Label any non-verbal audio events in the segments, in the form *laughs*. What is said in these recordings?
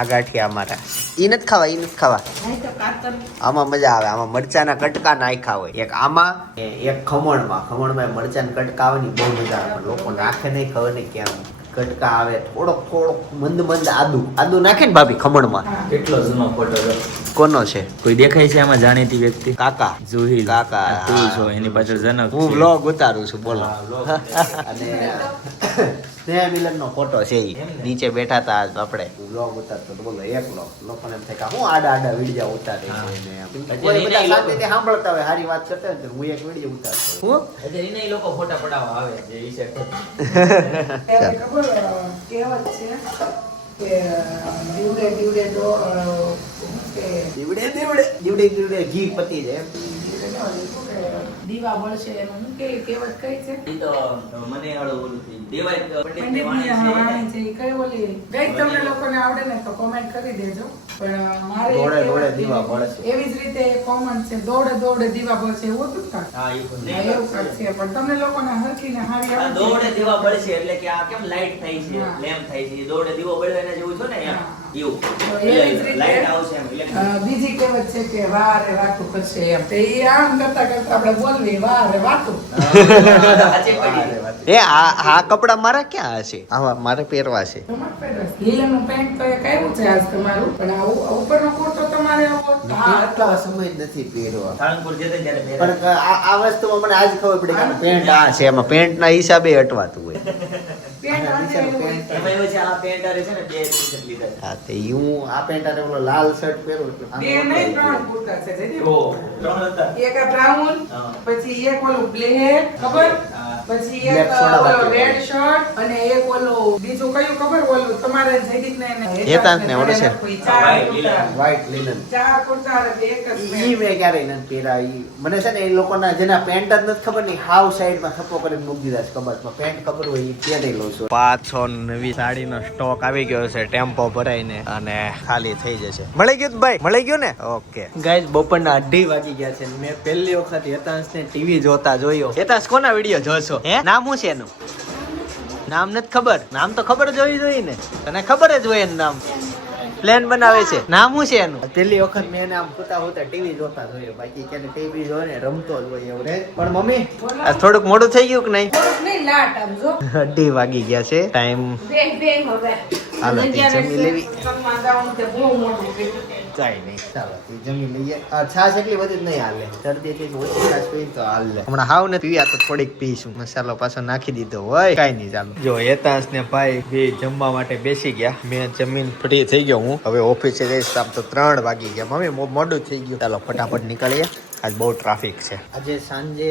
આ ગાંઠિયા અમારા. એ નથી ખાવા એ નથી ખાવા. આમાં મજા આવે, આમાં મરચાના કટકા નાખ્યા હોય. એક આમાં એક ખમણમાં ખમણમાં મરચાના કટકા આવે ને બહુ મજા આવે. લોકો નાખે નહીં, ખબર નહીં કેમ. કટકા આવે, થોડોક થોડોક મંદ મંદ આદુ. આદુ નાખે ને ભાભી ખમણમાં. એટલો જૂનો ફોટો કોનો છે? કોઈ દેખાય છે આમાં જાણીતી વ્યક્તિ? કાકા. જુહી કાકા, આ તું છો એની પાછળ જનક હું. વ્લોગ ઉતારું છું બોલો. અને સ્નેહ ફોટો છે નીચે બેઠા હતા આપણે. વ્લોગ ઉતારતો તો બોલો એક વ્લોગ લોકોને એમ થાય કે હું આડા આડા વીડિયો ઉતારે છે બધા શાંતિથી સાંભળતા હોય સારી વાત કરતા હોય હું એક વીડિયો ઉતારતો હું? એટલે એને લોકો ફોટા પડાવવા આવે જે ઈ છે ખબર. કહેવત છે કે દીવડે દીવડે દો અ, શું કે દીવડે દીવડે દીવડે દીવડે ઘી પતી જાય એમ. દીવડે ન હોય, શું કે દીવા બળશે એનું કે કહેવત કઈ છે? ઈ તો મને ઓલું દેવાય તો પંડિતની પંડિતની વાણી છે. વાણી કઈ ઓલી કઈ તમને લોકોને આવડે ને તો કોમેન્ટ કરી દેજો. પણ મારે દોડે દોડે દીવા એવી- બળશે. એવી જ રીતે કોમન છે. દોડે દોડે દીવા બળશે. એવું હતું ને કાંઈક? હા, પણ એવું છે. પણ તમને લોકોને હરખી ને હારી આ આવડતી દોડે દીવા બળશે એટલે કે આ કેમ લાઈટ થાય છે. લેમ્પ થાય છે. દોડે દીવો બળે જેવું છો ને એમ. બીજી કહેવત છે કે વારે વાતું કરશે એમ. તે એ આમ કરતા કરતા આપણે બોલવી વારે વાતું. એ આ આ કપડા મારા ક્યાં હશે? આવા મારે પહેરવા છે. લીલાનું પેન્ટ તો એક આવ્યું છે આજ તમારું. પણ આ ઉપરનો કોટો તમારે આટલા સમય નથી પહેરવા. પણ આ આ વસ્તુમાં મને આજ ખબર પડી કે પેન્ટ આ છે. એમાં પેન્ટના હિસાબે અટવાતું હોય. પેન્ટ આજે આવ્યું હોય. એમાં એવું છે આ પેન્ટ હારે છે ને બે ટી-શર્ટ લીધા છે. હા તે હું આ પેન્ટ અને લાલ શર્ટ પહેરું એટલે આમ બે નહીં ત્રણ વખણાઈ કુર્તા છે જયદીપ. ઓ, ત્રણ હતા. એક આ બ્રાઉન હા. પછી એક ઓલું બ્લેક ખબર. પછી એક ઓલો રેડ શર્ટ અને એક ઓલો બીજું કયું ખબર? ઓલું તમારે જયદીપ ને હેતાંશને ઓલું છે. વ્હાઈટ લિનન ચાર કુર્તા. એક જ ઈ મે ક્યારે ન પહેરા ઈ મને છે ને એ લોકોના જેના પેન્ટ જ નથી ખબર નહીં હાવ સાઈડમાં થપ્પો કરીને મૂકી દીધા છે કબાટમાં પેન્ટ ખબર હોય ઈ પહેરી લઉં છું. પાછો નવી સાડી નો સ્ટોક આવી ગયો છે ટેમ્પો ભરાઈને અને ખાલી થઈ જશે. મળી ગયું ને ભાઈ? મળી ગયું ને? ઓકે. ગાઈઝ બપોરના અઢી વાગી ગયા છે મેં પહેલી વખત હેતાંશને ટીવી જોતા જોયો. હેતાંશ કોના વીડિયો જોશો? હે? નામ શું છે એનું? નામ નથી ખબર. નામ તો ખબર જ હોવી જોઈએ ને. તને ખબર જ હોય એનું નામ. પ્લેન બનાવે છે. નામ શું છે એનું? પહેલી વખત મેં એને આમ પૂતા હોતા ટીવી જોતા જોયો. બાકી ક્યારે ટીવી જોવે ને રમતો જ હોય એવું રે પણ મમ્મી? આ થોડુંક મોડું થઈ ગયું કે નહીં? લાટ આમ જો. અઢી વાગી ગયા છે. ટાઈમ બે બે હવે. હાલો, જમી લેવી. કાંઈ નહીં, ચાલો જમી લઈએ છાશ એટલી બધી જ નહીં હાલે. શરદી એટલી પી તો હાલે. હમણાં હાવ ને પીવી તો થોડીક પીશું. મસાલો પાછો નાખી દીધો હોય. કાંઈ નહીં, ચાલો. જો, હેતાંશ ને ભાઈ બે જમવા માટે બેસી ગયા. મેં જમીન ફ્રી થઈ ગયો હું. હવે ઓફિસે જઈશ, આમ તો ત્રણ વાગી ગયા. મમ્મી મોડું થઈ ગયું. ચાલો, ફટાફટ નીકળીએ. આજ બહુ ટ્રાફિક છે. આજે સાંજે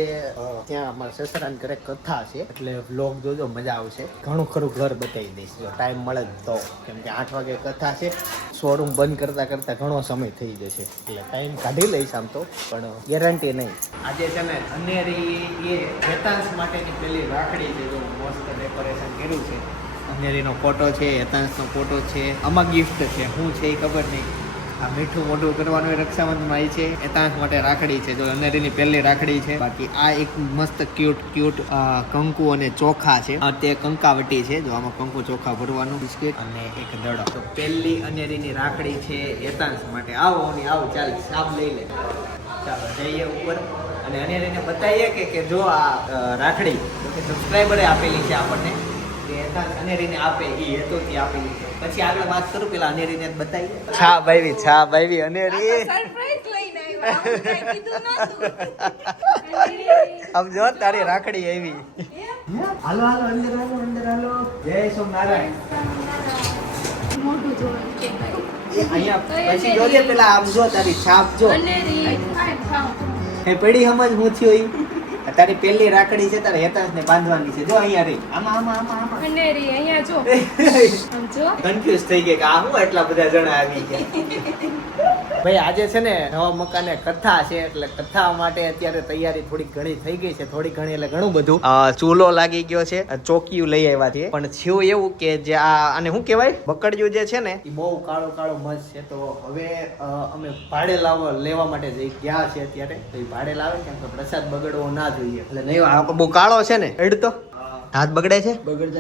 ત્યાં અમારા સસરાન ઘરે કથા છે એટલે વ્લોગ જોજો મજા આવશે. ઘણું ખરું ઘર બતાવી દઈશ જો ટાઈમ મળે જ તો. કેમ કે આઠ વાગે કથા છે શોરૂમ બંધ કરતા કરતા ઘણો સમય થઈ જશે. એટલે ટાઈમ કાઢી લઈશ આમ તો પણ ગેરંટી નહીં. આજે છે ને અનેરી એ હેતાંશ માટેની પેલી રાખડી છે જો મસ્ત ડેકોરેશન કર્યું છે. અનેરીનો ફોટો છે હેતાંશનો ફોટો છે. આમાં ગિફ્ટ છે શું છે એ ખબર નહીં. આ મીઠું મોઢું કરવાનું એ છે. એ એતાંશ માટે રાખડી છે. જો અનેરીની પહેલી રાખડી છે. બાકી આ એક મસ્ત ક્યુટ ક્યુટ કંકુ અને ચોખા છે. તે કંકાવટી છે. જો આમાં કંકુ, ચોખા ભરવાનું, બિસ્કિટ અને એક દડો. તો પહેલી અનેરીની રાખડી છે એતાંશ માટે. આવો ને આવો, ચાલ સાબ લઈ લે. ચાલો, જઈએ ઉપર. અને અનેરીને બતાવીએ કે જો આ રાખડી સબસ્ક્રાઈબરે આપેલી છે આપણને. કે અનેરીને આપે એ હેતુથી આપેલી પછી આગળ વાત કરું પેલા અનેરીને બતાવી છા ભાઈ છા ભાઈ અનેરી. સરપ્રાઈઝ લઈને આવ્યા. આવું કાંઈ કીધું નહોતું. આમ જો તારી રાખડી આવી. હાલો હાલો અંદર હાલો અંદર હાલો. જય સોમનારાયણ જોવાનું અહીંયા પછી જોજે પેલા આમ જો તારી છાપ જો. અનેરી કાંઈ ખાવ. એ પડી સમજ હું થયો તારી પેલી રાખડી છે તારે હેતાંશ ને બાંધવાની છે. જો અહીંયા રહી. આમાં આમાં આમાં આમાં. અનેરી અહીંયા જો. *laughs* આમ જો. કન્ફ્યુઝ થઈ ગઈ કે આ હું એટલા બધા જણા આવી ગયા? ભાઈ આજે છે ને નવા મકાને કથા છે એટલે કથા માટે અત્યારે તૈયારી થોડી ઘણી થઈ ગઈ છે થોડી ઘણી એટલે ઘણું બધું. ચૂલો લાગી ગયો છે ચોકીયું લઈ આવ્યા છે. પણ થયું એવું કે જે આ આને શું કહેવાય? બકડિયું જે છે ને. એ બહુ કાળો કાળો મસ્ત છે તો હવે અમે ભાડે લાવવા લેવા માટે જઈ ગયા છે અત્યારે તો એ ભાડે લાવે કેમ કે પ્રસાદ બગડવો ના જોઈએ. એટલે નહીં આ બહુ કાળો છે ને એડ તો. હાથ બગડે છે?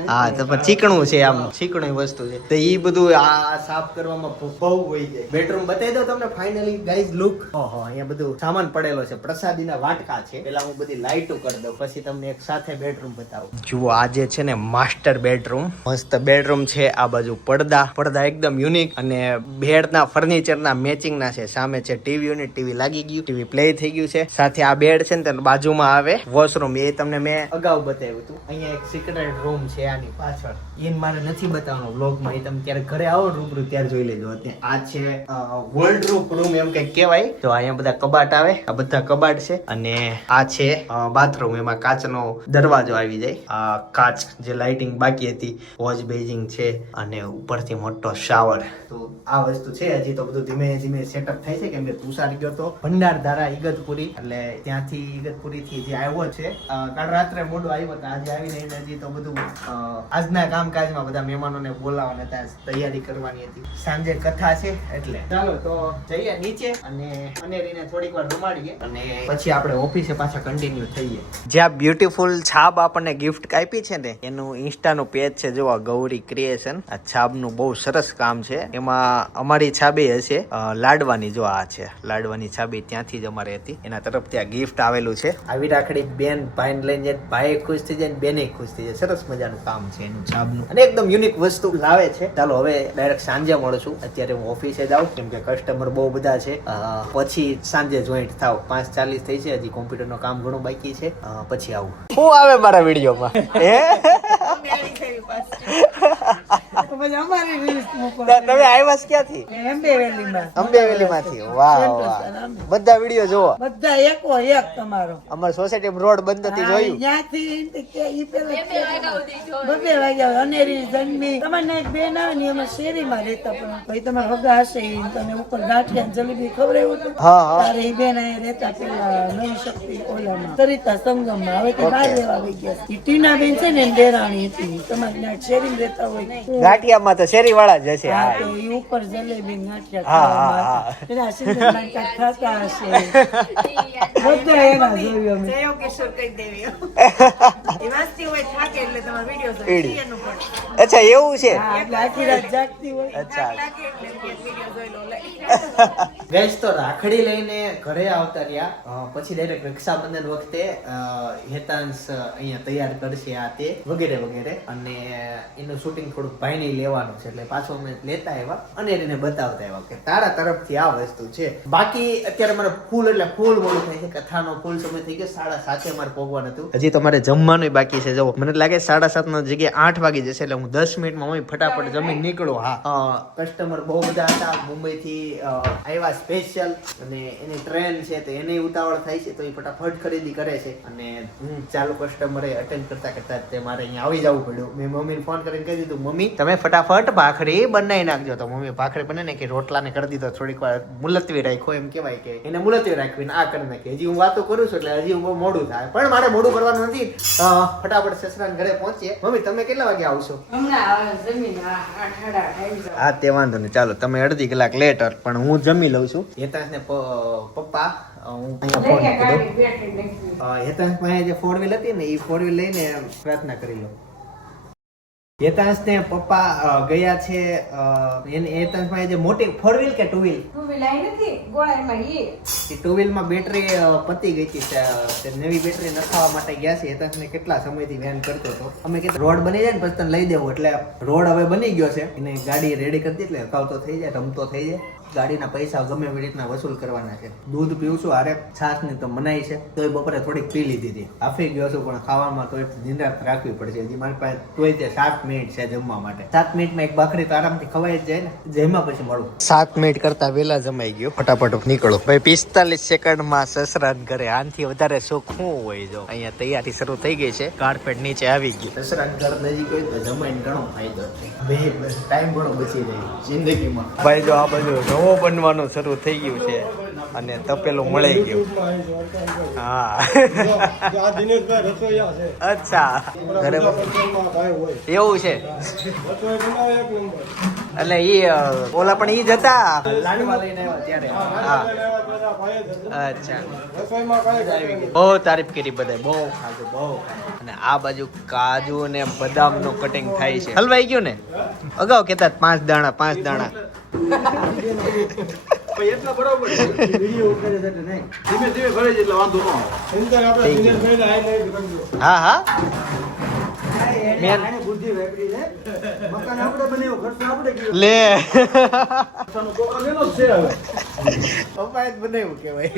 હા તો પણ ચીકણું છે આમ ચીકણું વસ્તુ છે. તો ઈ બધું આ સાફ કરવામાં બહુ હોય જાય. બેડરૂમ બતાવી દઉં તમને ફાઇનલી ગાઈઝ લુક ઓહો અહીંયા બધું સામાન પડેલો છે. પ્રસાદીના વાટકા છે. પેલા હું બધી લાઈટો કરી દઉં પછી તમને એક સાથે બેડરૂમ બતાવું. જુઓ આજે છે ને માસ્ટર બેડરૂમ મસ્ત બેડરૂમ છે આ બાજુ પડદા. પડદા એકદમ યુનિક અને બેડના ફર્નિચરના મેચિંગના છે. સામે છે ટીવી યુનિટ ટીવી લાગી ગયું. ટીવી પ્લે થઈ ગયું છે. સાથે આ બેડ છે ને બાજુમાં આવે. વોશરૂમ એ તમને મેં અગાઉ બતાવ્યું હતું. અહીંયા એક સિક્રેટ રૂમ છે આની પાછળ. એ મારે નથી બતાવવાનો વ્લોગમાં એ તમે ક્યારે ઘરે આવો રૂબરૂ ત્યારે જોઈ લેજો. આ છે વર્લ્ડ રૂપ રૂમ એમ કંઈક કહેવાય. તો અહીંયા બધા કબાટ આવે, આ બધા કબાટ છે. અને આ છે બાથરૂમ એમાં કાચનો દરવાજો આવી જાય. આ કાચ જે લાઇટિંગ બાકી હતી વોચ બેઝિંગ છે અને ઉપરથી મોટો શાવર તો આ વસ્તુ છે, હજી તો બધું ધીમે ધીમે સેટઅપ થાય છે, કેમ કે તુષાર ગયો તો ભંડારધારા ઇગતપુરી એટલે ત્યાંથી ઇગતપુરી થી જે આવ્યો છે કાલ રાત્રે મોડો આવ્યો હતા, આજે આવીને એને હજી તો બધું આજના કામકાજમાં બધા મહેમાનોને બોલાવવાના હતા તૈયારી કરવાની હતી. સાંજે કથા છે એટલે. ચાલો તો જઈએ નીચે અને અનેરીને થોડીક વાર રમાડીએ અને પછી આપણે ઓફિસે પાછા કન્ટિન્યુ થઈએ. જ્યાં બ્યુટીફુલ છાબ આપણને ગિફ્ટ કાપી છે ને એનું ઇન્સ્ટાનું પેજ છે જો આ ગૌરી ક્રિએશન આ છાબનું બહુ સરસ કામ છે. એમાં અમારી છાબી હશે લાડવાની જો આ છે. લાડવાની છાબી ત્યાંથી જ અમારે હતી. એના તરફથી આ ગિફ્ટ આવેલું છે. આવી રાખડી બેન ભાઈને લઈને જાય ભાઈ ખુશ થઈ જાય બેને ખુશ થઈ જાય. સરસ મજાનું કામ છે એનું છાબનું અને એકદમ યુનિક વસ્તુ લાવે છે. ચાલો હવે ડાયરેક્ટ સાંજે મળું છું. અત્યારે હું ઓફિસે જાઉં કેમ કે કસ્ટમર બહુ બધા છે. પછી સાંજે જોઈન્ટ થાવ. પાંચ ચાલીસ થઈ છે હજી કોમ્પ્યુટરનું કામ ઘણું બાકી છે. પછી આવું. શું આવે મારા વિડીયોમાં? *laughs* પછી અમારી રીલ્સ મૂકો તમે આવ્યા ક્યાંથી? એમ્બે વેલીમાં. અંબેવેલી માંથી વાહ વાહ. બધા વીડિયો જોવો. બધા એકો એક તમારો. અમાર સોસાયટી રોડ બંધ હતી જોયું. ત્યાંથી એમ તે કે ઈ પેલા બબે વાગ્યા અનેરી જન્મી. તમારે બેન આવે ને એમાં શેરીમાં રહેતા પણ ભાઈ તમારે હગા હશે ઈ. તમે ઉપર ગાંઠિયા જલેબી ખવડાવ્યું હતું. હા હા. તારે ઈ બેન રહેતા પેલા નવી શક્તિ ઓલામાં. સરિતા સંગમમાં. હવે તો બહાર રહેવા આવી ગયા ટીના બેન છે ને ડેરાણી દેરાણી હતી. તમારે ત્યાં શેરીમાં રહેતા હોય. ગાંઠિયામાં તો શેરી વાળા જ હશે હા હા. તો ઈ ઉપર જલેબી ગાંઠિયા હા, હા, એના સિંદર નાટક થતા હશે. બધા એના જોયું અમે. જયો કિશોર કહી દેવી. *laughs* એ હોય થાકે એટલે તમારો વીડિયો જોઈ. એડી. એનું પણ. અચ્છા એવું છે? એટલે આખી રાત જાગતી હોય. અચ્છા. એટલે કે જોઈ લો ગેસ તો રાખડી લઈને ઘરે આવતા રહ્યા. પછી ડાયરેક્ટ રક્ષાબંધન વખતે હેતાંશ અહીંયા તૈયાર કરશે આ તે વગેરે વગેરે. અને એનું શૂટિંગ થોડુંક ભાઈને લેવાનું છે એટલે પાછો અમે લેતા આવ્યા અને એને બતાવતા આવ્યા કે તારા તરફથી આ વસ્તુ છે. બાકી અત્યારે મારે ફૂલ એટલે ફૂલ મોડું થાય છે. કથાનો ફૂલ સમય થઈ ગયો. સાડા સાતે મારે પહોંચવાનું હતું. હજી તમારે જમવાનું બાકી છે. જવો મને લાગે સાડા સાત નો જગ્યાએ આઠ વાગી જશે એટલે હું દસ મિનિટમાં હું ફટાફટ જમીન નીકળું. હા. કસ્ટમર બહુ બધા હતા. મુંબઈથી આવ્યા સ્પેશિયલ અને એની ટ્રેન છે તો એને ઉતાવળ થાય છે તો એ ફટાફટ ખરીદી કરે છે. અને હું ચાલુ કસ્ટમરે અટેન્ડ કરતા કરતા તે મારે અહીંયા આવી જવું પડ્યું. મેં મમ્મીને ફોન કરીને કહી દીધું મમ્મી તમે ફટાફટ ભાખરી બનાવી નાખજો. તો મમ્મી ભાખરી બને ને કે રોટલાને કરી દીધો થોડીક વાર મુલતવી રાખ્યો એમ કહેવાય કે એને મુલતવી રાખવી ને આ કરી નાખી. હજી હું વાતો કરું છું એટલે હજી હું મોડું થાય. પણ મારે મોડું કરવાનું નથી. ફટાફટ સસરાના ઘરે પહોંચીએ. મમ્મી તમે કેટલા વાગે આવશો? હા તે વાંધો નહીં. ચાલો તમે અડધી કલાક લેટ પણ હું જમી લઉં છું. હેતાંશને ને પપ્પા હું અહીંયા ફોન મૂકી દઉં. હેતાંશ પાસે જે ફોર વ્હીલ હતી ને એ ફોર વ્હીલ લઈને પ્રાર્થના કરી લો. હેતાંશ ને પપ્પા ગયા છે એને હેતાંશ પાસે જે મોટી ફોર વ્હીલ કે ટુ વ્હીલ ટુ વ્હીલ આવી નથી ગોળામાં એ એ ટુ વ્હીલમાં બેટરી પતી ગઈ હતી નવી બેટરી નખાવવા માટે ગયા છે. હેતાંશને કેટલા સમયથી વેન કરતો હતો. અમે કે રોડ બની જાય ને પછી તને લઈ દેવું. એટલે રોડ હવે બની ગયો છે. એને ગાડી રેડી કરી દીધી એટલે હકાવતો થઈ જાય રમતો થઈ જાય. ગાડીના પૈસા ગમે એવી રીતના વસૂલ કરવાના છે. દૂધ પીવું છું હારે છાશની તો મનાઈ છે. તો એ બપોરે થોડીક પી લીધી હતી. આફી ગયો છું પણ ખાવામાં તો નિંદ્રા રાખવી પડશે. હજી મારી પાસે તોય તે સાત મિનિટ છે જમવા માટે. સાત મિનિટમાં એક ભાખરી તો આરામથી ખવાઈ જ જાય ને. જેમાં પછી મળું. સાત મિનિટ કરતા વહેલા જમાઈ ગયો. ફટાફટ નીકળો. ભાઈ પિસ્તાલીસ સેકન્ડમાં સસરાન ઘરે આનથી વધારે સુખ શું હોય જો? અહીંયા તૈયારી શરૂ થઈ ગઈ છે. કાર્પેટ નીચે આવી ગયું. સસરાન ઘર નજીક હોય તો જમાઈને ઘણો ફાયદો ટાઈમ ઘણો બચી જાય. જિંદગીમાં. ભાઈ જો આ બધું નવો બનવાનું શરૂ થઈ ગયું છે અને તપેલું મળી ગયું. હા. અચ્છા. ઘરે એવું છે. એટલે ઈ ઓલા પણ ઈ જ હતા? લાડવા લઈને આવ્યા ત્યારે. હા. અચ્છા. બહુ તારીફ કરી બધાય બહુ ખાધું બહુ અને આ બાજુ કાજુ ને બદામનું કટિંગ થાય છે. હલવાઈ ગયું ને? અગાઉ કેતા પાંચ દાણા પાંચ દાણા. અંદર આપણે દિનેશભાઈને હાઈ લાઈટ કરજો. હા હા. મેન લે. પપ્પાએ જ બનાવ્યું કેવાય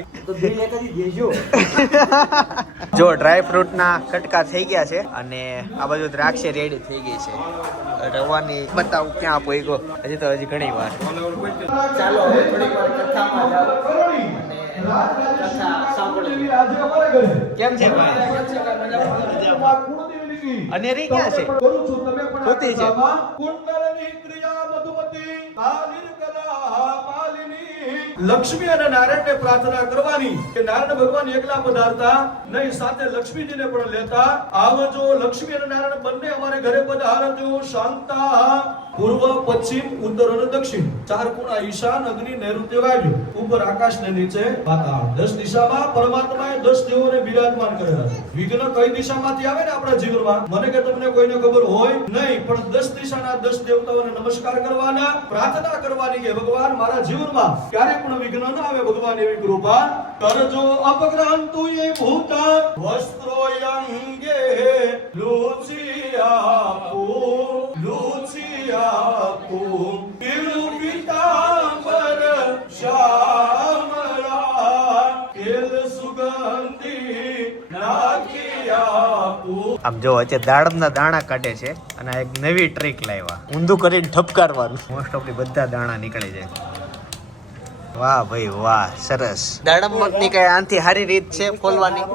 જો ડ્રાય ફ્રૂટ ના કટકા થઈ ગયા છે અને આ બાજુ દ્રાક્ષ રેડી થઈ ગઈ છે. રવાની બતાવું ક્યાં પોઈગો. હજી તો હજી ઘણી વાર. ચાલો હવે થોડીક વાર કથામાં જાઓ. અને કથા સાંભળીએ. કેમ છે ભાઈ? અનેરી ક્યાં છે. હોતી છે. લક્ષ્મી અને નારાયણને પ્રાર્થના કરવાની કે નારાયણ ભગવાન એકલા પધારતા નહીં સાથે લક્ષ્મીજીને પણ લેતા આવજો. લક્ષ્મી અને નારાયણ બંને અમારે ઘરે પધારજો. શાંતા. પૂર્વ, પશ્ચિમ, ઉત્તર અને દક્ષિણ. ચાર ખૂણા ઈશાન, અગ્નિ નૈઋત્ય વાયુ ઉપર આકાશ ને નીચે પાતાળ. દસ દિશામાં પરમાત્માએ દસ દેવોને બિરાજમાન કરેલા વિઘ્ન કઈ દિશામાંથી આવે ને આપણા જીવનમાં મને કે તમને કોઈને ખબર હોય નહીં, પણ દસ દિશાના દસ દેવતાઓને નમસ્કાર કરવાના, પ્રાર્થના કરવાની કે ભગવાન મારા જીવનમાં ક્યારે પણ વિઘ્ન ન આવે ભગવાન એવી કૃપા કરજો અપગ્રાંતુ એ ભૂતા વસ્ત્રો આમ જો અત્યારે દાડમના દાણા કાઢે છે અને આ એક નવી ટ્રીક લાવ્યા. ઊંધું કરીને ઠપકારવાનું. મોસ્ટ ઓફલી બધા દાણા નીકળી જાય વાહ ભાઈ વાહ સરસ. દાડમની કઈ આનથી સારી રીત છે ખોલવાની?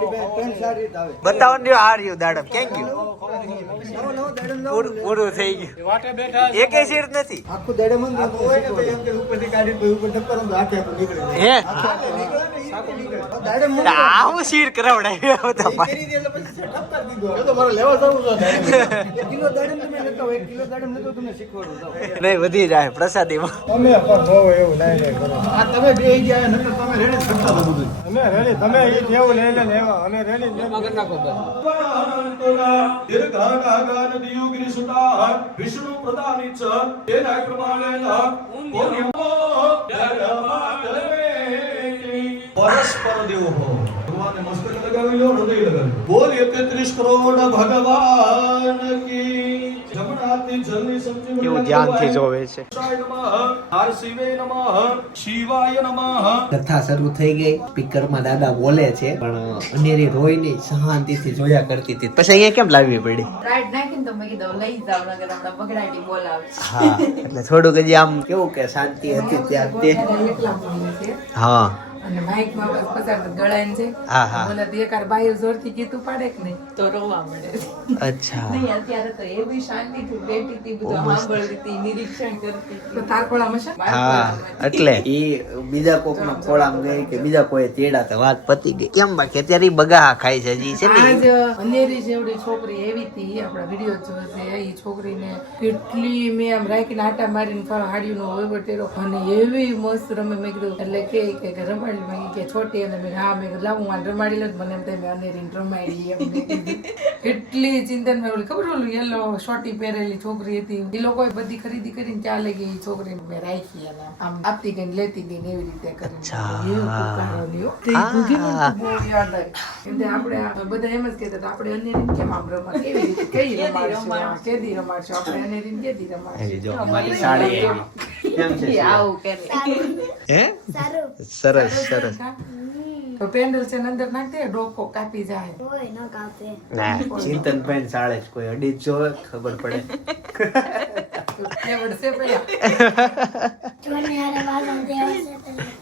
બતાવો ને આ રહ્યું દાડમ. ક્યાં ગયું? પૂરું થઈ ગયું. વાટે એકે શીર નથી. હે? આ હું શીર કરાવડાવી બધા ભાઈ. નહીં વધી જાય પ્રસાદીમાં. તમે પણ એવું નહીં નહીં કરો. અમે રેડી તમે એ જેવું લઈ લે ને એવા. અમે રેડી સુતા વિષ્ણુ તેના પ્રમાણે પરસ્પર દેવો ભવ ભગવાનને મસ્તક લગાવી લો હૃદય લગાવી બોલ 31 કરોડ ભગવાન કી. જલની કેવું ધ્યાનથી જોવે છે. હર શિવે નમઃ શિવાય નમઃ. કથા શરૂ થઈ ગઈ. સ્પીકરમાં દાદા બોલે છે પણ અનેરી રોઈ નહીં શાંતિથી જોયા કરતી હતી. પછી અહીંયા કેમ લાવવી પડી? રાઈટ નાખીને તો મેં કીધું લઈ જાવ નગર હમણાં બગડાટી બોલાવે હા એટલે થોડુંક હજી આમ કેવું કે શાંતિ હતી ત્યાં તે. *laughs* હા. અને માઇકમાં બસ પસાર ગળાય છે હા, હા. બોલે તો એકાર બાઈ જોરથી ગીતું પાડે કે નહીં? તો રોવા મળે. અચ્છા. નહીં અત્યારે તો એવી શાંતિથી બેઠી હતી બધું સાંભળતી હતી નિરીક્ષણ કરતી તો તાર ખોળામાં છે હા એટલે. ઈ બીજા કોક ના ખોળામાં ગઈ કે બીજા કોઈ તેડા તો વાત પતી ગઈ. કેમ બાકી અત્યારે બગા બગાહા ખાય છે હજી છે ને આજ અંધેરી જેવડી છોકરી એવી હતી આપણા વિડિયો જોવે છે એ છોકરીને કેટલી મેં આમ રાખીને આટા મારીને ફળ હાડીનો વહીવટેરો અને એવી મસ્ત રમે મેં કીધું એટલે કે કે કે રમાડી મેં કે છોટી અને મેં હા મેં લાવ આને રમાડી લઉં. મને એમ થાય મેં અંધેરીને રમાડી એમ. એટલી ચિંતન મેં ખબર ઓલું યલો શોર્ટી પહેરેલી છોકરી હતી. એ લોકોએ બધી ખરીદી કરીને ચાલે ગઈ એ છોકરીને મેં રાખી અને આમ આપતી ગઈ લેતી ગઈ એવી રીતે કરીને આપણે બધા એમ જ કહેતા હતા, આપણે અન્યરીને કેમ આમ રમા કેવી રીતે કઈ રમાડશું? કેદી રમાડશું? આપણે અન્યરીને કેદી રમાડશું? જો અમારી સાડી એવી કેમ છે આવું કરે. હે? સરસ. સરસ તો પેન્ડલ છે ને અંદર નાખ દે ડોકો કાપી જાય. ના ચિંતન ભાઈ સાળે કોઈ અડી જો ખબર પડે. *laughs*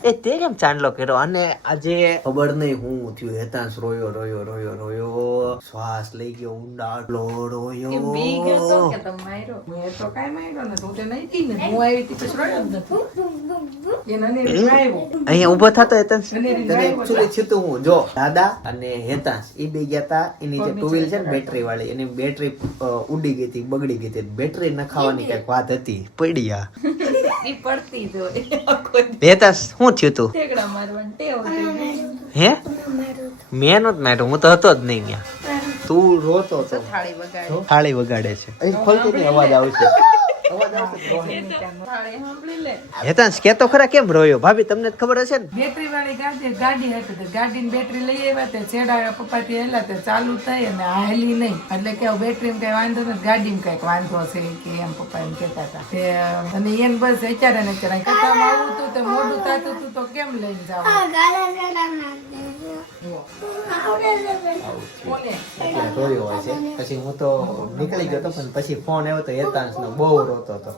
એ તે કેમ ચાંદલો કર્યો? અને આજે ખબર નહીં હું થયું હેતાંશ રોયો રોયો રોયો રોયો શ્વાસ લઈ ગયો ઊંડા આટલો કે બી ગયો તો રોયો કે તમે માર્યો. મેં તો કાંઈ માર્યો ને તું તે નહીં કી ને હું આવી હતી પછી રડ્યો જ નથી. એને અનેરી આવ્યો અહીંયા ઊભો થતો હેતાંશ? તને આવ્યો હું જો દાદા અને હેતાંશ એ બે ગયા હતા એની જે ટુ વ્હીલ છે ને બેટરી વાળી એની બેટરી ઉડી ગઈ હતી બગડી ગઈ હતી બેટરી નખાવાની કંઈક વાત હતી *laughs* પડી આ પડતી શું થયું તું. હે મેં નત માર્યો હું તો હતો જ નહીં ત્યાં તું રોતો હતો. થાળી વગાડે. છે. અહીં ખોલતી અવાજ આવશે. થાળી કે તો ખરા કેમ રોયો? ભાભી તમને ખબર હશે ને? બેટરી વાળી ગાડી ગાડી હતી તો ગાડીની બેટરી લઈ આવ્યા તે છેડા પપ્પાથી હેલા તે ચાલુ થઈ અને હાલી નહીં. એટલે કે બેટરીમાં કઈ વાંધો નથી ગાડીમાં કંઈક વાંધો છે કે એમ પપ્પા એમ કહેતા હતા. તે અને એને બસ વિચારે ને કે કથામાં આવું હતું તે મોઢું થતું હતું તો કેમ લઈને જાવ? પછી હું તો નીકળી ગયો તો પણ પછી ફોન આવ્યો તો એતાંશ નો બહુ રોતો હતો.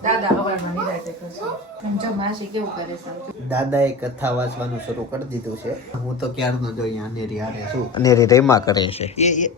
દાદાએ કથા વાંચવાનું શરૂ કરી દીધું છે. હું તો ક્યારનો જો અહીંયા અનેરી હારે છું. અનેરી રેમા કરે છે. એ એ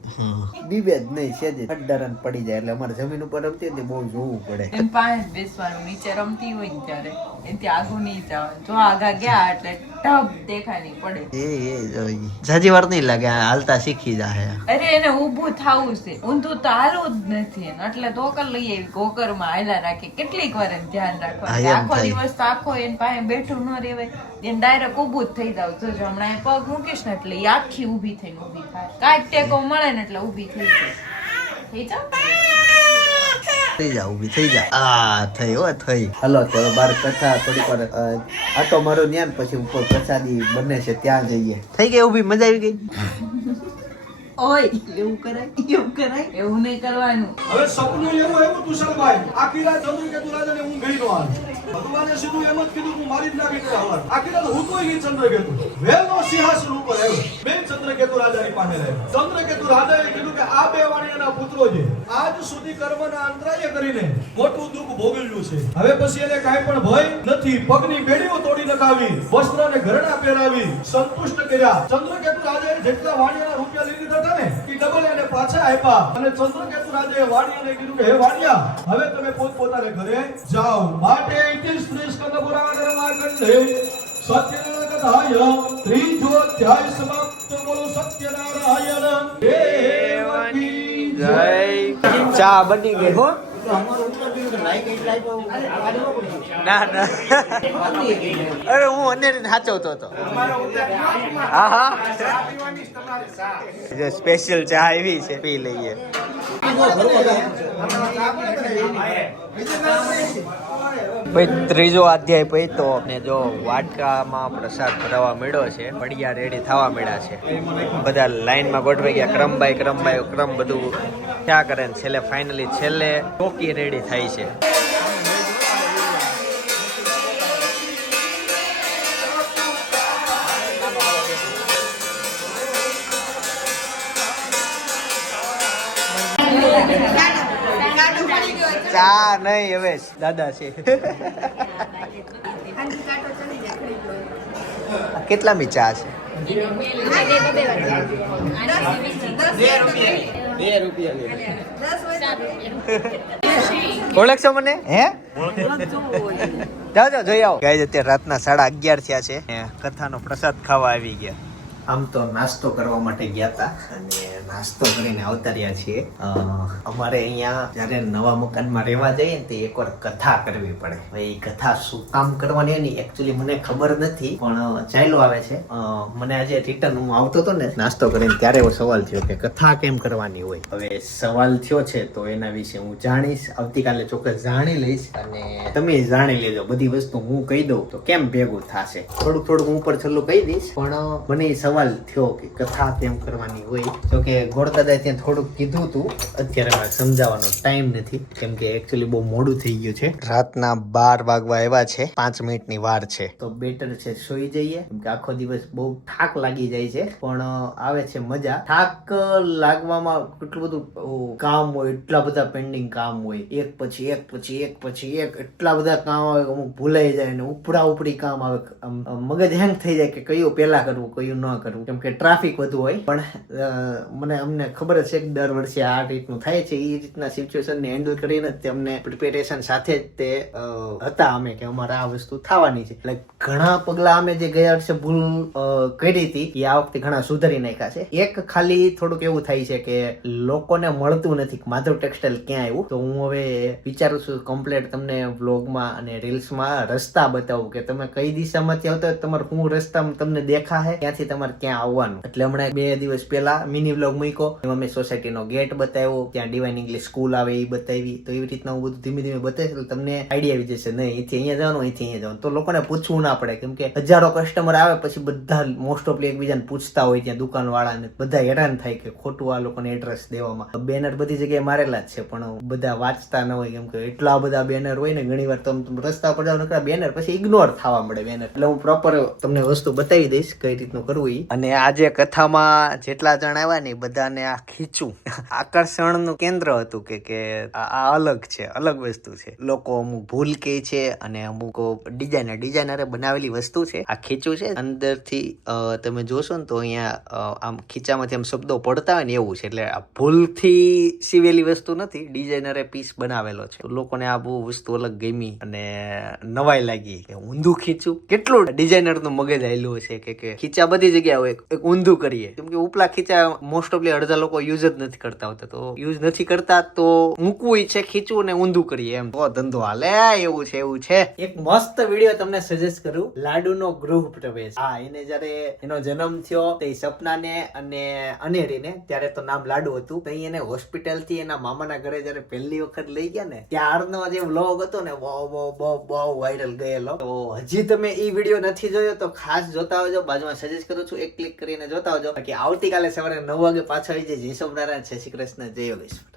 બીબે જ નહીં છે જ ડરન પડી જાય એટલે અમારે જમીન ઉપર રમતી હતી બહુ જોવું પડે. એમ પાંચ બેસવાનું નીચે રમતી હોય ને ત્યારે. એનાથી આગું નહીં જવાનું. જો આગા ગયા એટલે ટપ દેખાય નહીં પડે. એ એ જોઈ. જાજી વાર નહીં લાગે હાલતા શીખી જાય અરે એને ઊભું થવું છે. ઊંધું તો હાલવું જ નથી એટલે ધોકર લઈ આવી ગોકરમાં હાયલા રાખે. કેટલીક વાર એમ ધ્યાન રાખવાનું. આખો દિવસ તો આખો એને પાસે બેઠું ન રહેવાય. એને ડાયરેક્ટ ઊભું જ થઈ જાવ. જો હમણાં એ પગ મૂકીશ ને એટલે એ આખી ઊભી થઈને ઊભી થાય. કાંઈક ટેકો મળે ને એટલે ઊભી થઈ જાય. થઈ જાવ થઈ જા ઊભી થઈ જા આ થઈ હો થઈ. હલો તો બાર કથા થોડીક વાર અ, આટો મારો ન્યાન પછી ઉપર પ્રસાદી બને છે ત્યાં જઈએ. થઈ ગઈ ઊભી? મજા આવી ગઈ? ઓય એવું કરાય એવું કરાય. એવું નહીં કરવાનું. હવે સપનું એવું એવું તુષારભાઈ. આખી રાત ચંદ્રકેતુ રાજાને ઊંઘ ગઈ નો આવી ભગવાને સીધું એમ જ કીધું હું મારી જ નાખી દે હવાર આખી રાત હું તોય ગઈ ચંદ્રકેતુ વેલનો સિંહાસન ઉપર આવ્યો. બે ચંદ્રકેતુ રાજાની પાસે રહ્યો ચંદ્રકેતુ રાજાએ કીધું કે આ બે વાણિયાના પુત્રો છે. આજ સુધી કર્મના અંતરાય કરીને મોટું દુઃખ ભોગવ્યું છે. હવે પછી એને કાંઈ પણ ભય નથી. પગની બેડીઓ તોડી નખાવી વસ્ત્ર અને ઘરેણા પહેરાવી સંતુષ્ટ કર્યા. ચંદ્રકેતુ રાજાએ જેટલા વાણિયા રૂપિયા લઈ લીધા હતા ને એ ડબલ એને પાછા આપ્યા. અને ચંદ્રકેતુ રાજાએ વાણિયાને કીધું કે, હે વાણિયા, હવે તમે પોતપોતાને ઘરે જાઓ. માટે ઇતિ સ્ત્રી સ્કંદ પુરાણ કંડે સત્યનારાયણ કથાય, ત્રીજો અધ્યાય સમાપ્ત. બોલો, સત્યનારાયણ, દેવકી ચા બની ગઈ, હો. ના ના. અરે, હું અનેરી સાચવતો હતો. હા હા સ્પેશિયલ ચા આવી છે, પી લઈએ. ભાઈ, ત્રીજો અધ્યાય તો ને જો વાટકામાં પ્રસાદ ભરાવા મળ્યો છે, પડિયા રેડી થવા મળ્યા છે. બધા લાઈનમાં ગોઠવાઈ ગયા, ક્રમ બાય ક્રમ બાય ક્રમ બધું ક્યાં કરે ને છેલ્લે ફાઇનલી છેલ્લે ટોકી રેડી થાય છે. ચા નહીં, હવે દાદા છે. કેટલા મી ચા છે? ઓળખશો મને? હે? જાઓ જોઈ આવો. ગાય અત્યારે રાતના સાડા અગિયાર થયા છે. કથાનો પ્રસાદ ખાવા આવી ગયા. આમ તો નાસ્તો કરવા માટે ગયા હતા અને નાસ્તો કરીને આવતા રહ્યા છીએ. અમારે અહીંયા જ્યારે નવા મકાનમાં રહેવા જઈએ ને તો એકવાર કથા કરવી પડે. ભાઈ કથા શું કામ કરવાની એની એકચ્યુઅલી મને ખબર નથી, પણ ચાલ્યો આવે છે. મને આજે રિટર્ન હું આવતો હતો ને, નાસ્તો કરીને ત્યારે એવો સવાલ થયો કે કથા કેમ કરવાની હોય? હવે સવાલ થયો છે તો એના વિશે હું જાણીશ. આવતીકાલે ચોક્કસ જાણી લઈશ અને તમે જાણી લેજો. બધી વસ્તુ હું કહી દઉં તો કેમ ભેગું થશે? થોડુંક થોડુંક હું ઉપર છેલ્લું કહી દઈશ. પણ મને એ સવાલ થયો કે કથા કેમ કરવાની હોય? જો કે ગોળદાદાએ ત્યાં થોડુંક કીધું હતું. અત્યારે મારે સમજાવવાનો ટાઈમ નથી, કેમ કે એકચ્યુઅલી બહુ મોડું થઈ ગયું છે. રાતના બાર વાગવા એવા છે, પાંચ મિનિટની વાર છે. તો બેટર છે સુઈ જઈએ, કેમ કે આખો દિવસ બહુ થાક લાગી જાય છે, પણ આવે છે મજા. થાક લાગવામાં કેટલું બધું કામ હોય, એટલા બધા પેન્ડિંગ કામ હોય. એક પછી એક પછી એક પછી એક, એટલા બધા કામ આવે અમુક ભૂલાઈ જાય ને ઉપડા ઉપડી કામ આવે. મગજ હેંગ થઈ જાય કે કયું પેલા કરવું, કયું ન કરવું. કેમ કે ટ્રાફિક વધુ હોય, પણ અ, મને મને અમને ખબર છે કે દર વર્ષે આ રીતનું થાય છે. એ રીતના સિચ્યુએશન ને હેન્ડલ કરીને જ અમને પ્રિપેરેશન સાથે જ તે હતા અમે કે અમારે આ વસ્તુ થવાની છે. એટલે ઘણા પગલા અમે જે ગયા વર્ષે ભૂલ કરી હતી એ આ વખતે ઘણા સુધારી નાખ્યા છે. એક ખાલી થોડુંક એવું થાય છે કે લોકોને મળતું નથી માધવ ટેક્સટાઇલ ક્યાં આવ્યું. તો હું હવે વિચારું છું કમ્પ્લેટ તમને વ્લોગમાં અને રીલ્સમાં રસ્તા બતાવું કે તમે કઈ દિશામાંથી આવતા તમારે હું રસ્તામાં તમને દેખાશે ત્યાંથી તમારે ક્યાં આવવાનું. એટલે હમણાં બે દિવસ પહેલા મિની વ્લોગ મૂક્યો. એમાં મેં સોસાયટીનો ગેટ બતાવ્યો, ત્યાં ડિવાઇન ઇંગ્લિશ સ્કૂલ આવે એ બતાવી. તો એવી રીતના હું બધું ધીમે ધીમે બતાવીશ તમને આઈડિયા આવી જશે. નહીં, અહીંથી અહીંયા જવાનું, અહીંથી અહીંયા જવાનું. તો લોકોને પૂછવું ના પડે, કેમ કે હજારો કસ્ટમર આવે, પછી બધા મોસ્ટ ઓફલી એકબીજાને પૂછતા હોય ત્યાં દુકાન વાળાને બધા હેરાન થાય કે ખોટું આ લોકોને એડ્રેસ દેવામાં. બેનર બધી જગ્યાએ મારેલા જ છે, પણ બધા વાંચતા ન હોય, કેમ કે એટલા બધા બેનર હોય ને, ઘણી વાર તમે રસ્તા પર જાવ નકરા બેનર પછી ઇગ્નોર થવા મળે બેનર એટલે હું પ્રોપર તમને વસ્તુ બતાવી દઈશ, કઈ રીતનું કરવું અને આજે કથામાં જેટલા જણ આવ્યા ને બધાને આ ખીચું *laughs* આકર્ષણનું કેન્દ્ર હતું કે કે આ અલગ છે, અલગ વસ્તુ છે. લોકો અમુક ભૂલ કે છે અને અમુક ડિઝાઇનર, ડિઝાઇનરે બનાવેલી વસ્તુ છે. આ ખીચું છે, અંદરથી તમે જોશો ને તો અહીંયા આમ ખીચામાંથી આમ શબ્દો પડતા હોય ને એવું છે. એટલે આ ભૂલથી સીવેલી વસ્તુ નથી, ડિઝાઇનરે પીસ બનાવેલો છે. લોકોને આ બહુ વસ્તુ અલગ ગમી અને નવાઈ લાગી કે ઊંધું ખીચું. કેટલું ડિઝાઇનરનું મગજ આવેલું હશે કે કે ખીચા બધી જગ્યાએ હોય, એક ઊંધું કરીએ. કેમ કે ઉપલા ખીચા મોસ્ટ ઓફલી અડધા લોકો યુઝ જ નથી કરતા હોતા. તો યુઝ નથી કરતા તો મૂકવું છે, ખીચવું ને ઊંધું કરીએ એમ. તો ધંધો હાલે, એવું છે એવું છે. એક મસ્ત વીડિયો તમને સજેસ્ટ કરું. લાડુનો ગૃહ પ્રવેશ. હા, એને જ્યારે એનો જન્મ થયો, તે સપનાને અને અનેરીને, ત્યારે તો નામ લાડુ હતું. તો એને હોસ્પિટલથી એના મામાના ઘરે જ્યારે પહેલી વખત લઈ ગયા ને ત્યારનો જે વ્લોગ હતો ને, બહુ બહુ બહુ બહુ વાયરલ ગયેલો. તો હજી તમે એ વીડિયો નથી જોયો, તો ખાસ જોતા આવજો. બાજુમાં સજેસ્ટ કરું છું, એક ક્લિક કરીને જોતા આવજો. બાકી આવતીકાલે સવારે નવ વાગે પાછો આવી જાય. જય સોમનારાયણ જય શ્રી કૃષ્ણ જય યોગેશ્વર.